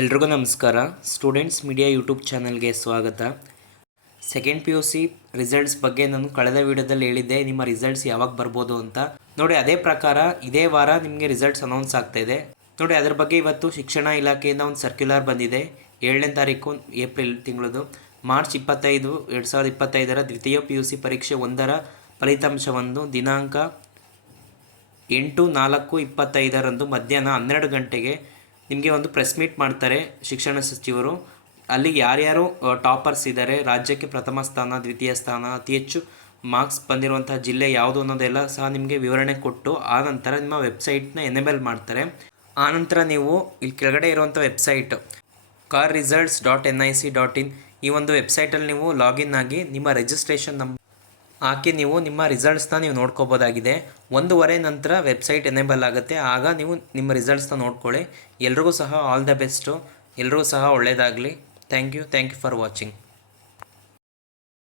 ಎಲ್ರಿಗೂ ನಮಸ್ಕಾರ. Students media YouTube ಚಾನಲ್ಗೆ ಸ್ವಾಗತ. Second P U C results ಬಗ್ಗೆ ನಾನು ಕಳೆದ ವಿಡಿಯೋದಲ್ಲಿ ಹೇಳಿದ್ದೆ, ನಿಮ್ಮ ರಿಸಲ್ಟ್ಸ್ ಯಾವಾಗ ಬರ್ಬೋದು ಅಂತ. ನೋಡಿ, ಅದೇ ಪ್ರಕಾರ ಇದೇ ವಾರ ನಿಮಗೆ ರಿಸಲ್ಟ್ಸ್ ಅನೌನ್ಸ್ ಆಗ್ತಾ ಇದೆ. ನೋಡಿ, ಅದ್ರ ಬಗ್ಗೆ ಇವತ್ತು ಶಿಕ್ಷಣ ಇಲಾಖೆಯಿಂದ ಒಂದು ಸರ್ಕ್ಯುಲರ್ ಬಂದಿದೆ. ಏಳನೇ ತಾರೀಕು ಏಪ್ರಿಲ್ ತಿಂಗಳದು. ಮಾರ್ಚ್ ಇಪ್ಪತ್ತೈದು, ಎರಡು ಸಾವಿರದ ಇಪ್ಪತ್ತೈದರ ದ್ವಿತೀಯ ಪಿ ಯು ಸಿ ಪರೀಕ್ಷೆ ಒಂದರ ಫಲಿತಾಂಶವನ್ನು ದಿನಾಂಕ ಎಂಟು ನಾಲ್ಕು ಇಪ್ಪತ್ತೈದರಂದು ಮಧ್ಯಾಹ್ನ ಹನ್ನೆರಡು ಗಂಟೆಗೆ ನಿಮಗೆ ಒಂದು ಪ್ರೆಸ್ ಮೀಟ್ ಮಾಡ್ತಾರೆ ಶಿಕ್ಷಣ ಸಚಿವರು. ಅಲ್ಲಿ ಯಾರ್ಯಾರು ಟಾಪರ್ಸ್ ಇದ್ದಾರೆ ರಾಜ್ಯಕ್ಕೆ ಪ್ರಥಮ ಸ್ಥಾನ, ದ್ವಿತೀಯ ಸ್ಥಾನ, ಅತಿ ಹೆಚ್ಚು ಮಾರ್ಕ್ಸ್ ಬಂದಿರುವಂತಹ ಜಿಲ್ಲೆ ಯಾವುದು ಅನ್ನೋದೆಲ್ಲ ಸಹ ನಿಮಗೆ ವಿವರಣೆ ಕೊಟ್ಟು ಆ ನಂತರ ನಿಮ್ಮ ವೆಬ್ಸೈಟ್ನ ಎನೇಬಲ್ ಮಾಡ್ತಾರೆ. ಆನಂತರ ನೀವು ಇಲ್ಲಿ ಕೆಳಗಡೆ ಇರುವಂಥ website kar results dot N I C dot in ಈ ಒಂದು ವೆಬ್ಸೈಟಲ್ಲಿ ನೀವು ಲಾಗಿನ್ ಆಗಿ ನಿಮ್ಮ ರಿಜಿಸ್ಟ್ರೇಷನ್ ನಂಬರ್ ಹಾಕಿ ನೀವು ನಿಮ್ಮ ರಿಸಲ್ಟ್ಸ್ನ ನೀವು ನೋಡ್ಕೋಬೋದಾಗಿದೆ. ಒಂದೂವರೆ ನಂತರ ವೆಬ್ಸೈಟ್ ಎನೇಬಲ್ ಆಗುತ್ತೆ. ಆಗ ನೀವು ನಿಮ್ಮ ರಿಸಲ್ಟ್ಸ್ನ ನೋಡ್ಕೊಳ್ಳಿ. ಎಲ್ರಿಗೂ ಸಹ ಆಲ್ ದ ಬೆಸ್ಟು ಎಲ್ರಿಗೂ ಸಹ ಒಳ್ಳೆಯದಾಗಲಿ thank you thank you for watching